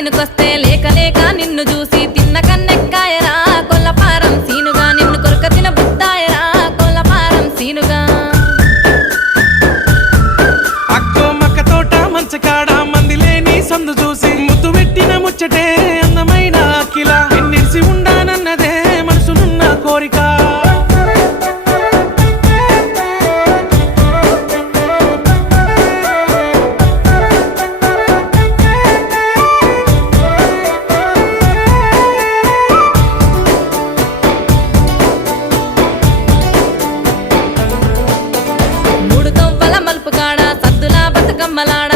సేనుకొస్తే లేక లేక నిన్ను చూసి తిన్న కన్నెక్కాయరా కొల్లపారం సీనుగా నిన్ను కొరక తిన బుద్దాయరా కొల్లపారం సీనుగా అక్కో మక్క తోట మంచకాడ మంది లేని సందు చూసి ముద్దు పెట్టిన ముచ్చటే అందమైన అఖిల ఎన్నిసి ఉండానన్నదే మనసునున్న కోరిక మూడు తొవ్వల మలుపు కాడ సద్దులా బతుకమ్మలాడ